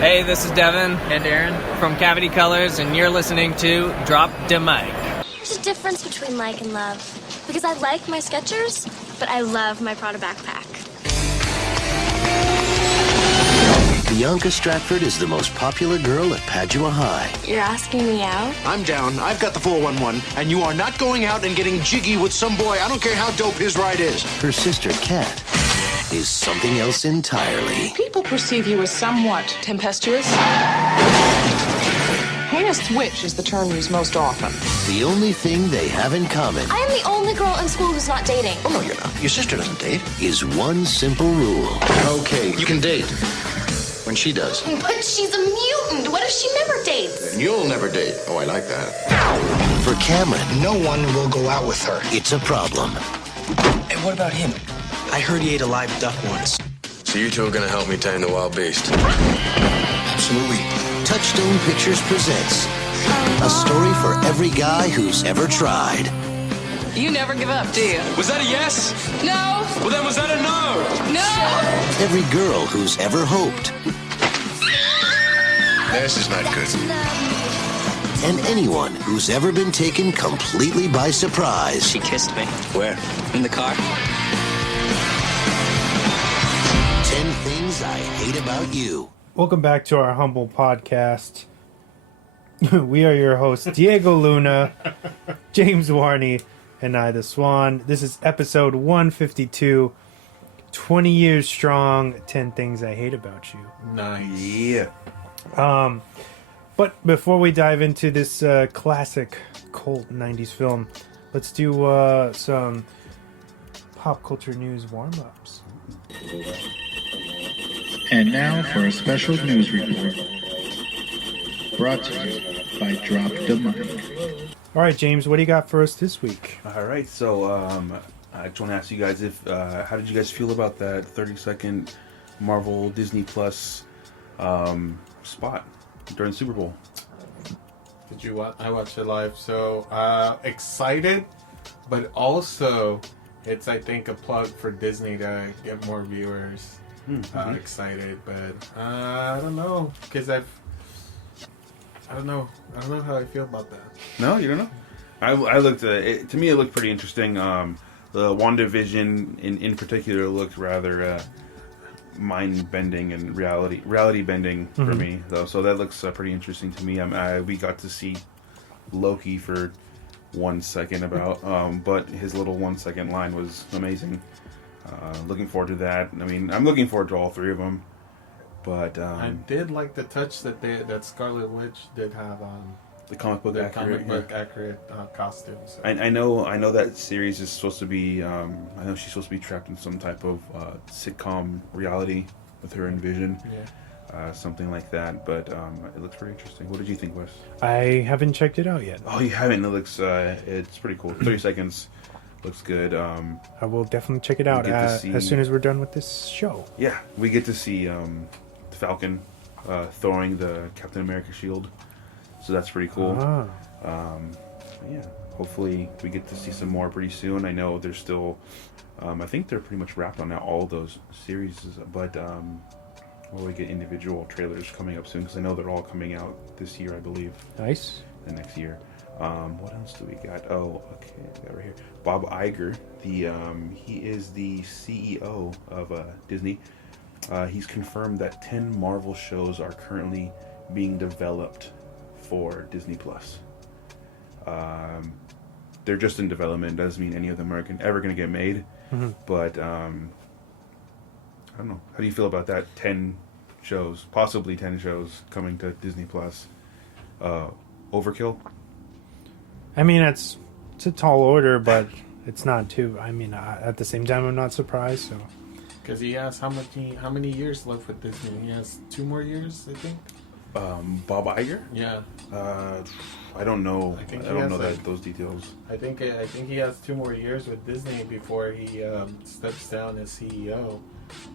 Hey, this is Devin and Aaron from Cavity Colors, and you're listening to Drop the Mic. There's a difference between like and love. Because I like my Skechers, but I love my Prada backpack. Bianca Stratford is the most popular girl at Padua High. You're asking me out? I'm down. I've got the 411, and you are not going out and getting jiggy with some boy. I don't care how dope his ride is. Her sister, Kat, is something else entirely. People perceive you as somewhat tempestuous. Heinous witch is the term used most often. The only thing they have in common I am the only girl in school who's not dating. Oh, no, you're not. Your sister doesn't date. is one simple rule. Okay, you can date. When she does. But she's a mutant. What if she never dates? And you'll never date. Oh, I like that. For Cameron, No one will go out with her. it's a problem. And what about him? I heard he ate a live duck once. So you two are gonna help me tame the wild beast? Absolutely. Touchstone Pictures presents a story for every guy who's ever tried. You never give up, do you? Was that a yes? No! Well, then was that a no? No! Every girl who's ever hoped. This is not good. And anyone who's ever been taken completely by surprise. She kissed me. Where? In the car. 10 Things I Hate About You. Welcome back to our humble podcast. We are your hosts, Diego Luna, James Warney, and I, the Swan. This is episode 152, 20 years strong, 10 Things I Hate About You. Nice. Yeah. But before we dive into this classic cult 90s film, let's do some pop culture news warm-ups. And now for a special news report. Brought to you by Drop the Mic. All right, James, what do you got for us this week? All right, so I just want to ask you guys if how did you guys feel about that 30-second Marvel Disney Plus spot during the Super Bowl? Did you watch? I watched it live, so excited, but also it's I think a plug for Disney to get more viewers excited. But I don't know because I don't know how I feel about that. No, you don't know. I looked at it. To me, it looked pretty interesting. The WandaVision in particular looked rather mind bending and reality bending for me, though. So that looks pretty interesting to me. We got to see Loki for 1 second but his little 1 second line was amazing. Looking forward to that. I mean, I'm looking forward to all three of them. But I did like the touch that Scarlet Witch did have on the comic book accurate costumes. I know that series is supposed to be. I know she's supposed to be trapped in some type of sitcom reality with her and Vision, something like that. But it looks pretty interesting. What did you think, Wes? I haven't checked it out yet. Oh, you haven't? It looks. It's pretty cool. 30 seconds. Looks good. I will definitely check it out as soon as we're done with this show. Yeah, we get to see Falcon throwing the Captain America shield. So that's pretty cool. Yeah, hopefully we get to see some more pretty soon. I know there's still, I think they're pretty much wrapped on all those series, but we get individual trailers coming up soon because I know they're all coming out this year, I believe. Nice. The next year. What else do we got? Oh, okay, I got right here. Bob Iger, he is the CEO of Disney. He's confirmed that 10 Marvel shows are currently being developed for Disney Plus. They're just in development. Doesn't mean any of them are ever going to get made. But I don't know. How do you feel about that? 10 shows, possibly 10 shows coming to Disney Plus. Overkill? I mean, it's a tall order, but it's not too. I mean, at the same time, I'm not surprised. So, because he has how many years left with Disney? He has 2 more years, I think. Bob Iger? Yeah. I don't know. I don't know those details. I think he has 2 more years with Disney before he steps down as CEO.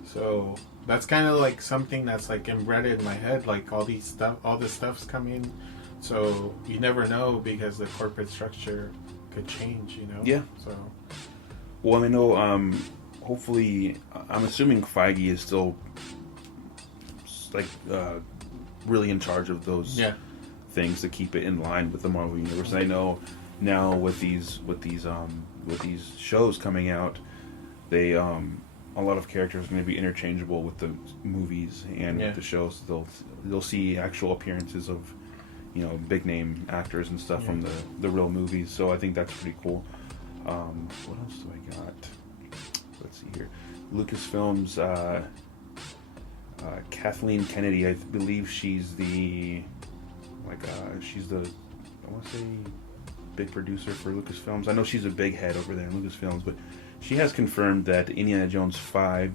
So that's kind of like something that's like embedded in my head. Like all this stuff's coming. So you never know because the corporate structure could change. You know. Yeah. So. Well, I know. Hopefully, I'm assuming Feige is still like really in charge of those things to keep it in line with the Marvel universe. And I know now with these shows coming out, they a lot of characters are going to be interchangeable with the movies and with the shows. They'll see actual appearances of big name actors and stuff from the real movies. So I think that's pretty cool. What else do I got? Let's see here. Lucasfilms, Kathleen Kennedy, I believe she's the I want to say big producer for Lucasfilms. I know she's a big head over there in Lucasfilms, but she has confirmed that Indiana Jones 5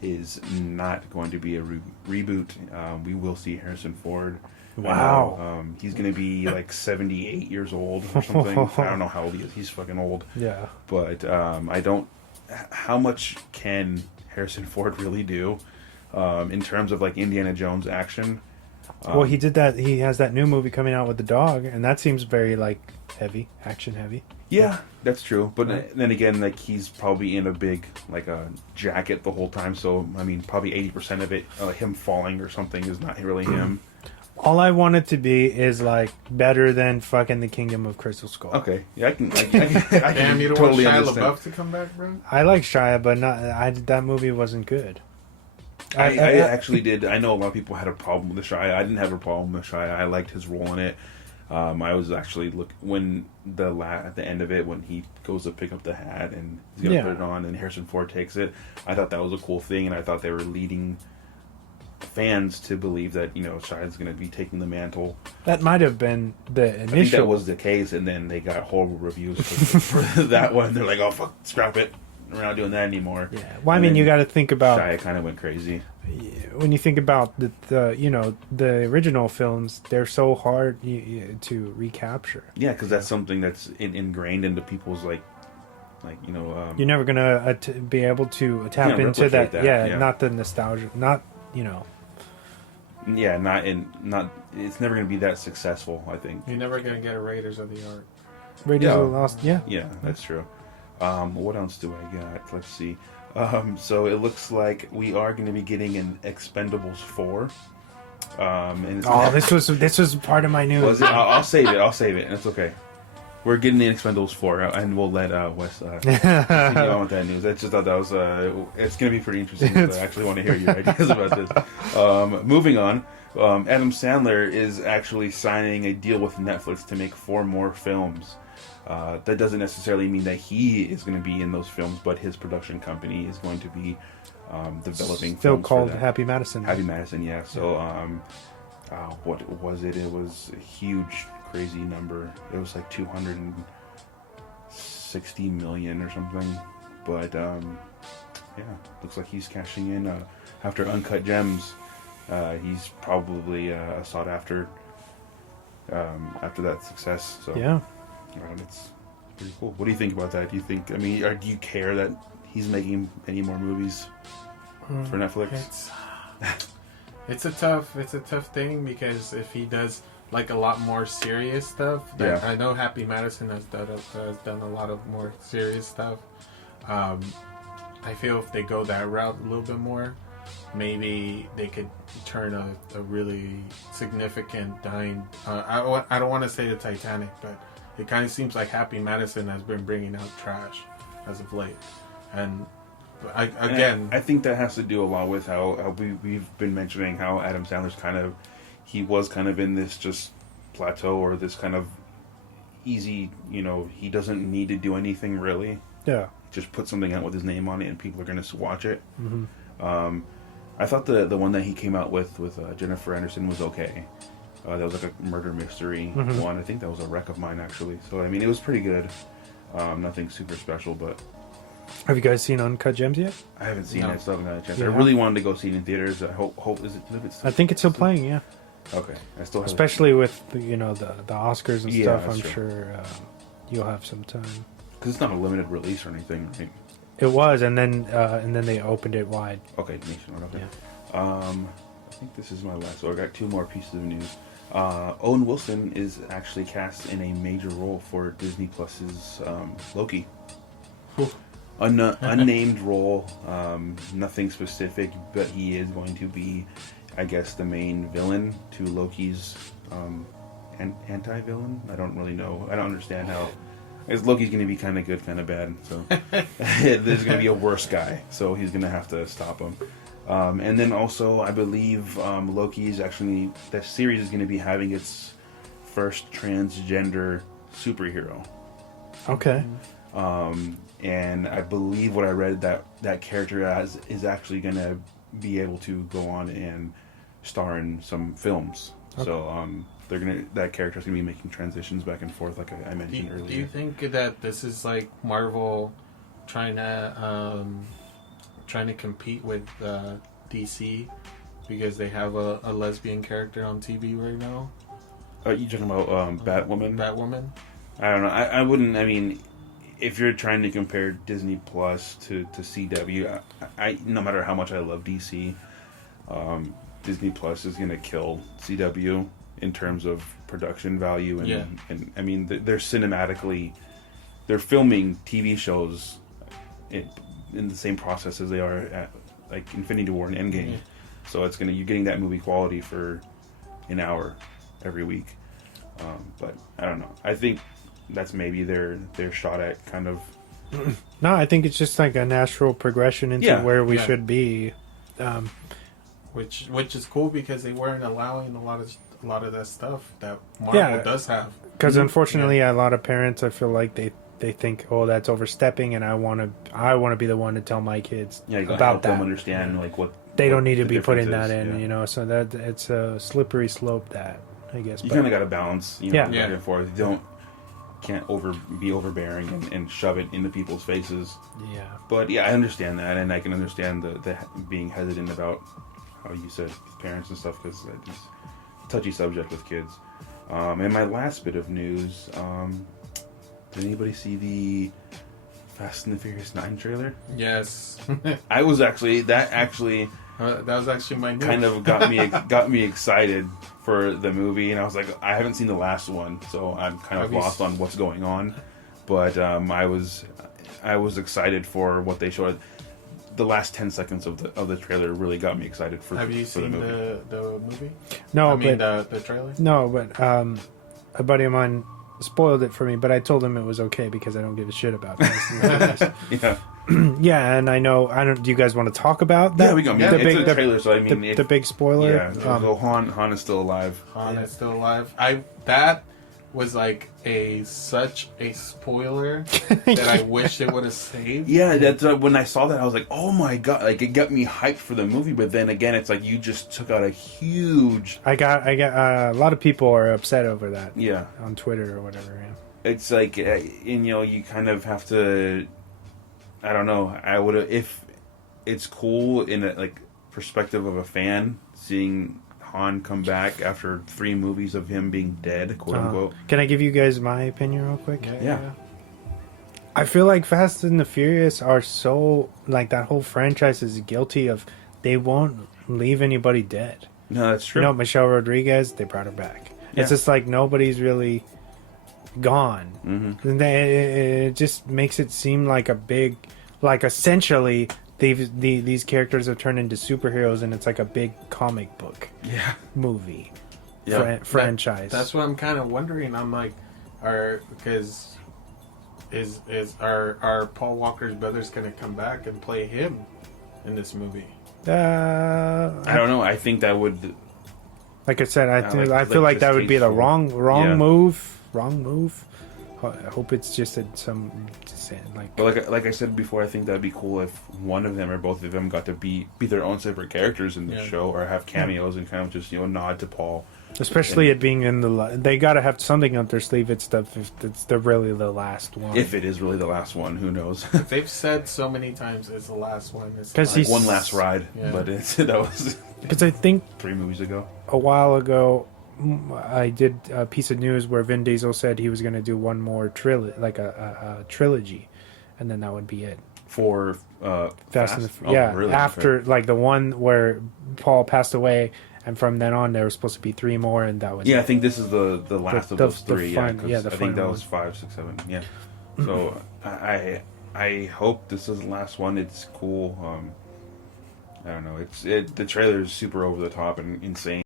is not going to be a reboot. We will see Harrison Ford. Wow. He's going to be like 78 years old or something. I don't know how old he is. He's fucking old. Yeah. But how much can Harrison Ford really do in terms of like Indiana Jones action? Well, he did that. He has that new movie coming out with the dog, and that seems very like action heavy. Yeah, that's true. But then again, like he's probably in a big like a jacket the whole time. So I mean, probably 80% of it, him falling or something, is not really him. All I want it to be is like better than fucking the Kingdom of Crystal Skull. Okay, yeah, I can Damn, you don't totally want Shia understand. LaBeouf to come back, bro? I like Shia, but that movie wasn't good. I actually did. I know a lot of people had a problem with the Shia. I didn't have a problem with Shia. I liked his role in it. I was actually when at the end of it, when he goes to pick up the hat and he's gonna put it on, and Harrison Ford takes it. I thought that was a cool thing, and I thought they were leading fans to believe that Shia's going to be taking the mantle. That might have been the initial. I think that was the case, and then they got horrible reviews for that one. They're like, "Oh fuck, scrap it. We're not doing that anymore." Yeah. Well, I mean, you got to think about Shia kind of went crazy. When you think about the original films, they're so hard to recapture. Yeah, because that's something that's ingrained into people's like you're never gonna be able to tap into that. Yeah, not the nostalgia. Not Yeah, it's never going to be that successful, I think. You're never going to get a Raiders of the Ark. Raiders of the Lost, yeah. Yeah, that's true. What else do I got? Let's see. So it looks like we are going to be getting an Expendables 4. And it's this was part of my news. Was it? I'll save it. It's okay. We're getting the Expendables 4, and we'll let Wes continue on with that news. I just thought that was it's going to be pretty interesting. I actually want to hear your ideas about this. Moving on, Adam Sandler is actually signing a deal with Netflix to make 4 more films. That doesn't necessarily mean that he is going to be in those films, but his production company is going to be developing still films called for that. Happy Madison. Happy Madison, yeah. So, what was it? It was a huge, crazy number. It was like 260 million or something. But yeah, looks like he's cashing in after Uncut Gems. He's probably sought after that success. So yeah, it's pretty cool. What do you think about that? Do you think? I mean, do you care that he's making any more movies for Netflix? It's a tough thing, because if he does like a lot more serious stuff, I know Happy Madison has done a lot of more serious stuff. I feel if they go that route a little bit more, maybe they could turn a really significant dime. I don't want to say the Titanic, but it kind of seems like Happy Madison has been bringing out trash as of late. And I think that has to do a lot with how we've been mentioning how Adam Sandler's he was kind of in this just plateau, or this kind of easy, he doesn't need to do anything really. Yeah. Just put something out with his name on it and people are going to watch it. Mm-hmm. I thought the one that he came out with Jennifer Anderson was okay. That was like a murder mystery one. I think that was a wreck of mine, actually. So, I mean, it was pretty good. Nothing super special, but... Have you guys seen Uncut Gems yet? I haven't seen it. I still haven't had a chance. Yeah. I really wanted to go see it in theaters. I hope is it? I think it's still playing. Yeah. Okay. I still have especially with the Oscars and stuff. I'm true. sure you'll have some time. Because it's not a limited release or anything, right? It was, and then they opened it wide. Okay, nationwide. Okay. Yeah. I think this is my last. So I got 2 more pieces of news. Owen Wilson is actually cast in a major role for Disney Plus's Loki. Unnamed role, nothing specific, but he is going to be I guess, the main villain to Loki's anti-villain. I don't really know. I don't understand how. Because Loki's going to be kind of good, kind of bad. So there's going to be a worse guy. So he's going to have to stop him. And then also, I believe Loki's actually, the series is going to be having its first transgender superhero. Okay. And I believe what I read that character is actually going to be able to go on and star in some films. Okay. So that character's gonna be making transitions back and forth, like I mentioned earlier. Do you think that this is like Marvel trying to compete with DC because they have a lesbian character on TV right now? Are you talking about Batwoman? Batwoman. I don't know. I wouldn't. I mean, if you're trying to compare Disney Plus to CW, I no matter how much I love DC, Disney Plus is gonna kill CW in terms of production value and I mean they're filming TV shows in the same process as they are at like Infinity War and Endgame. So you're getting that movie quality for an hour every week. But I don't know. I think that's maybe their shot at kind of. No, I think it's just like a natural progression into where we should be. Which is cool because they weren't allowing a lot of that stuff that Marvel does have. Because unfortunately, a lot of parents, I feel like they think, oh, that's overstepping, and I want to be the one to tell my kids about that. Them understand like what they don't need to be putting that in, you know. So that it's a slippery slope. That I guess you kind of got to balance, you know, back and forth. You can't be overbearing and shove it into people's faces. Yeah. But I understand that, and I can understand the being hesitant about how you said parents and stuff, because it's a touchy subject with kids. And my last bit of news, did anybody see the Fast and the Furious 9 trailer? Yes. That was actually my news. Kind of got me excited for the movie, and I was like, I haven't seen the last one, so I'm kind of lost on what's going on. But I was excited for what they showed. The last 10 seconds of the trailer really got me excited for. Have you seen the movie. The movie? No, the trailer. No, but a buddy of mine spoiled it for me, but I told him it was okay because I don't give a shit about it. Yeah, and I don't. Do you guys want to talk about that? Yeah, we go. Yeah, it's a trailer, so I mean, the big spoiler. Yeah. So Han is still alive. Han is still alive. That was like such a spoiler that I wish it would have saved. Yeah, that's when I saw that I was like, oh my god! Like it got me hyped for the movie, but then again, it's like you just took out a huge. I got a lot of people are upset over that. Yeah, on Twitter or whatever. Yeah. It's like, you kind of have to. I don't know. I would have, if it's cool in a perspective of a fan seeing Han come back after 3 movies of him being dead, quote unquote. Can I give you guys my opinion real quick? Yeah. I feel like Fast and the Furious are so that whole franchise is guilty of they won't leave anybody dead. No, that's true. You know, Michelle Rodriguez, they brought her back. Yeah. It's just like nobody's really gone. Mm-hmm. And it just makes it seem like a big, essentially these characters have turned into superheroes, and it's like a big comic book movie franchise. That's what I'm kind of wondering. I'm like, because are Paul Walker's brothers going to come back and play him in this movie? I don't know. I think that would. Like I said, I feel like that would be the wrong move. Wrong move. I hope it's just like I said before, I think that'd be cool if one of them or both of them got to be their own separate characters in the show, or have cameos and kind of just nod to Paul. Especially it being they got to have something up their sleeve. If it's really the last one. If it is really the last one, who knows? They've said so many times it's the last one. Because he's one last ride, but that was because I think 3 movies ago. A while ago, I did a piece of news where Vin Diesel said he was going to do one more trilogy, a trilogy, and then that would be it for Fast and the really? After the one where Paul passed away, and from then on there was supposed to be 3 more, and that was I think this is the last of those 3. I think that was 5, 6, 7. Yeah. So I hope this is the last one. It's cool. I don't know. The trailer is super over the top and insane.